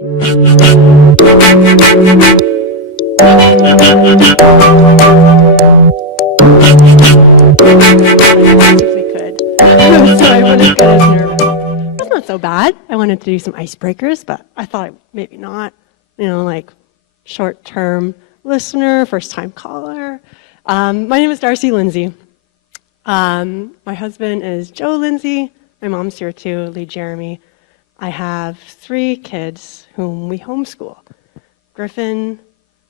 If we could. So I wouldn't get as nervous. That's not so bad. I wanted to do some icebreakers, but I thought maybe not. Like short-term listener, first-time caller. My name is Darcie Lindsay. My husband is Joe Lindsay. My mom's here too, Lee Jeremy. I have 3 kids whom we homeschool. Griffin,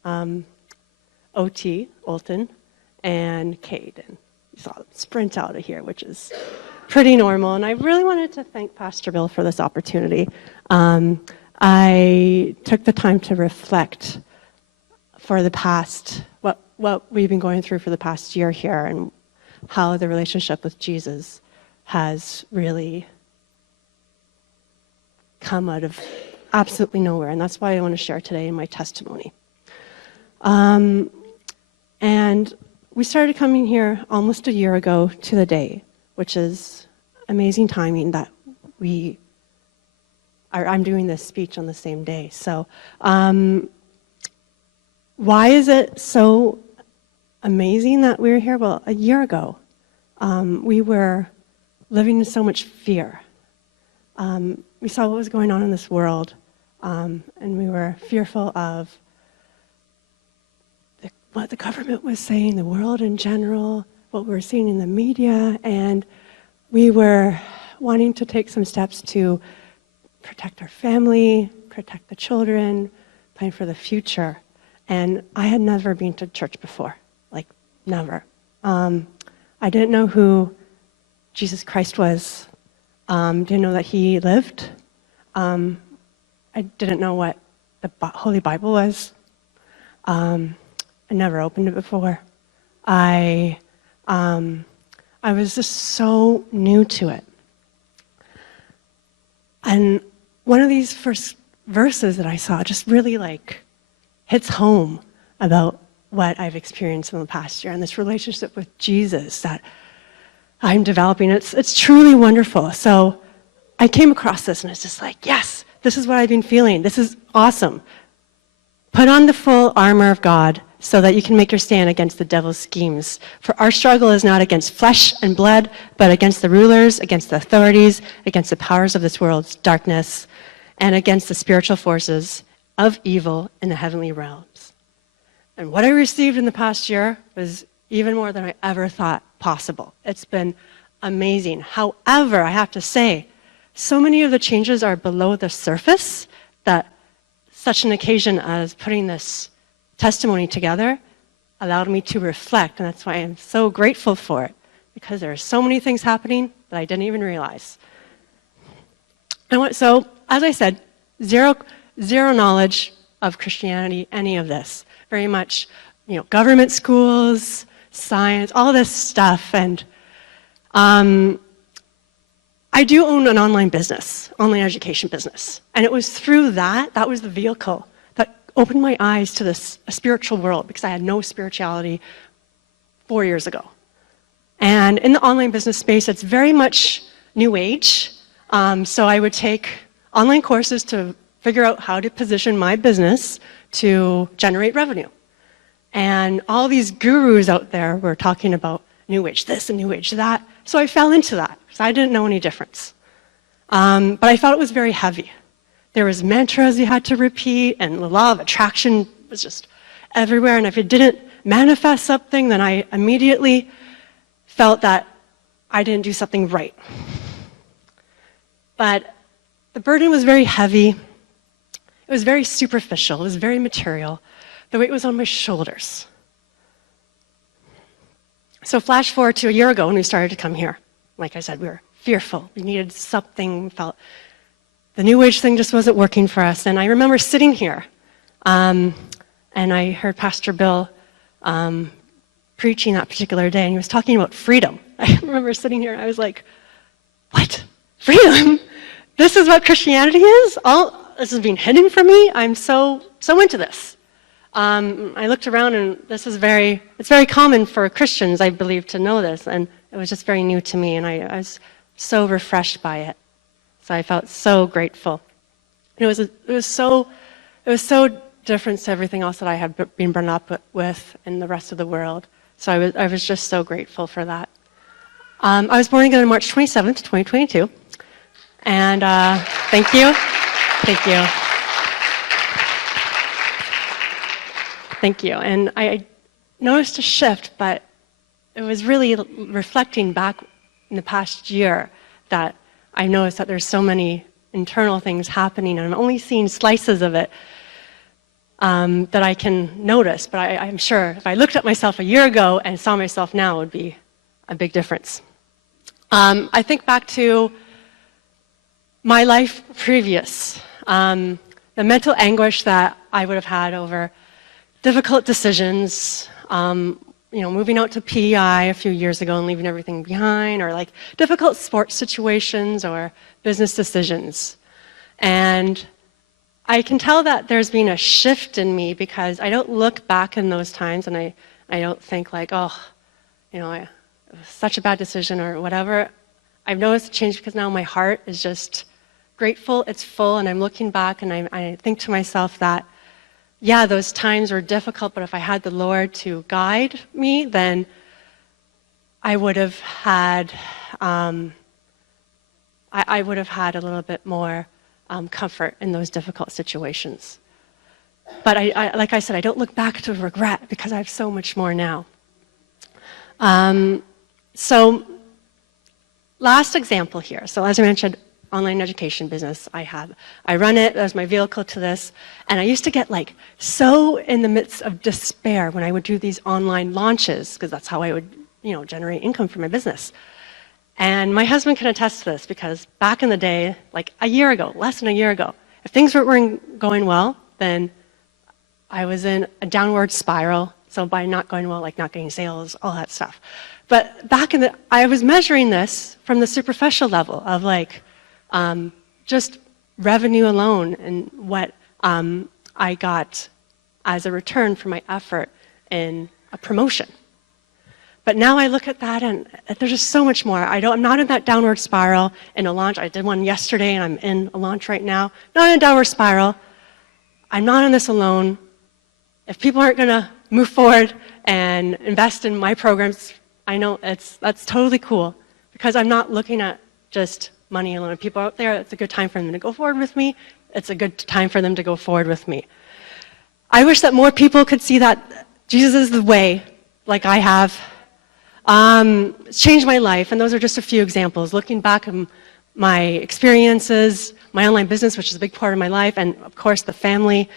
OT, Olton, and Cade. And you saw them sprint out of here, which is pretty normal. And I really wanted to thank Pastor Bill for this opportunity. I took the time to reflect for the past, what we've been going through for the past year here, and how the relationship with Jesus has really come out of absolutely nowhere. And that's why I want to share today in my testimony. And we started coming here almost a year ago to the day, which is amazing timing that I'm doing this speech on the same day. So why is it so amazing that we're here? Well, a year ago, we were living in so much fear. We saw what was going on in this world, and we were fearful of what the government was saying, the world in general, what we were seeing in the media, and we were wanting to take some steps to protect our family, protect the children, plan for the future. And I had never been to church before, like never. I didn't know who Jesus Christ was. Didn't know that he lived. I didn't know what the Holy Bible was. I never opened it before. I was just so new to it. And one of these first verses that I saw just really hits home about what I've experienced in the past year and this relationship with Jesus that I'm developing. It's truly wonderful. So I came across this and it's just like, yes, this is what I've been feeling. This is awesome. Put on the full armor of God so that you can make your stand against the devil's schemes. For our struggle is not against flesh and blood, but against the rulers, against the authorities, against the powers of this world's darkness, and against the spiritual forces of evil in the heavenly realms. And what I received in the past year was even more than I ever thought possible. It's been amazing. However, I have to say, so many of the changes are below the surface that such an occasion as putting this testimony together allowed me to reflect, and that's why I'm so grateful for it, because there are so many things happening that I didn't even realize. So, as I said, zero knowledge of Christianity, any of this. Very much, government schools, science, all this stuff. And I do own an online business, online education business. And it was through that was the vehicle that opened my eyes to this spiritual world, because I had no spirituality 4 years ago. And in the online business space, it's very much new age. So I would take online courses to figure out how to position my business to generate revenue. And all these gurus out there were talking about new age this and new age that. So I fell into that, because I didn't know any difference. But I thought it was very heavy. There was mantras you had to repeat, and the law of attraction was just everywhere. And if it didn't manifest something, then I immediately felt that I didn't do something right. But the burden was very heavy. It was very superficial. It was very material. The weight was on my shoulders. So flash forward to a year ago when we started to come here. Like I said, we were fearful. We needed something. We felt the New Age thing just wasn't working for us. And I remember sitting here, and I heard Pastor Bill preaching that particular day, and he was talking about freedom. I remember sitting here, and I was like, what? Freedom? This is what Christianity is? All this is being hidden from me? I'm so into this. I looked around, and it's very common for Christians, I believe, to know this, and it was just very new to me, and I was so refreshed by it. So I felt so grateful. And it was so different to everything else that I had been brought up with in the rest of the world. So I was just so grateful for that. I was born again on March 27th, 2022. And thank you. Thank you. Thank you. And I noticed a shift, but it was really reflecting back in the past year that I noticed that there's so many internal things happening, and I'm only seeing slices of it that I can notice. But I'm sure if I looked at myself a year ago and saw myself now, it would be a big difference. I think back to my life previous, the mental anguish that I would have had over difficult decisions, moving out to PEI a few years ago and leaving everything behind, or like difficult sports situations or business decisions. And I can tell that there's been a shift in me because I don't look back in those times and I don't think like, it was such a bad decision or whatever. I've noticed a change because now my heart is just grateful, it's full, and I'm looking back and I think to myself that, yeah, those times were difficult, but if I had the Lord to guide me, then I would have had, I would have had a little bit more comfort in those difficult situations. But I like I said, I don't look back to regret because I have so much more now. So last example here. So as I mentioned, online education business I run it as my vehicle to this, and I used to get like so in the midst of despair when I would do these online launches, because that's how I would generate income for my business. And my husband can attest to this because back in the day, like a year ago, less than a year ago, if things weren't going well, then I was in a downward spiral. So by not going well, like not getting sales, all that stuff. But I was measuring this from the superficial level of like, just revenue alone and what I got as a return for my effort in a promotion. But now I look at that and there's just so much more. I'm not in that downward spiral in a launch. I did one yesterday and I'm in a launch right now. Not in a downward spiral. I'm not in this alone. If people aren't going to move forward and invest in my programs, I know that's totally cool because I'm not looking at just money alone. People out there, it's a good time for them to go forward with me. It's a good time for them to go forward with me. I wish that more people could see that Jesus is the way, like I have. It's changed my life, and those are just a few examples. Looking back at my experiences, my online business, which is a big part of my life, and of course the family.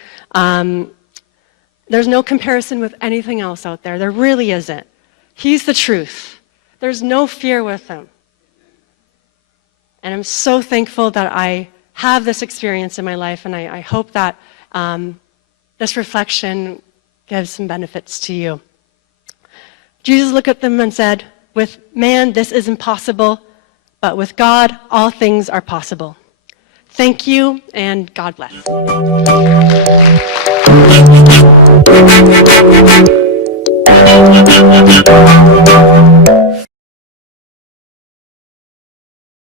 There's no comparison with anything else out there. There really isn't. He's the truth. There's no fear with him. And I'm so thankful that I have this experience in my life, and I hope that this reflection gives some benefits to you. Jesus looked at them and said, "With man, this is impossible, but with God, all things are possible." Thank you, and God bless.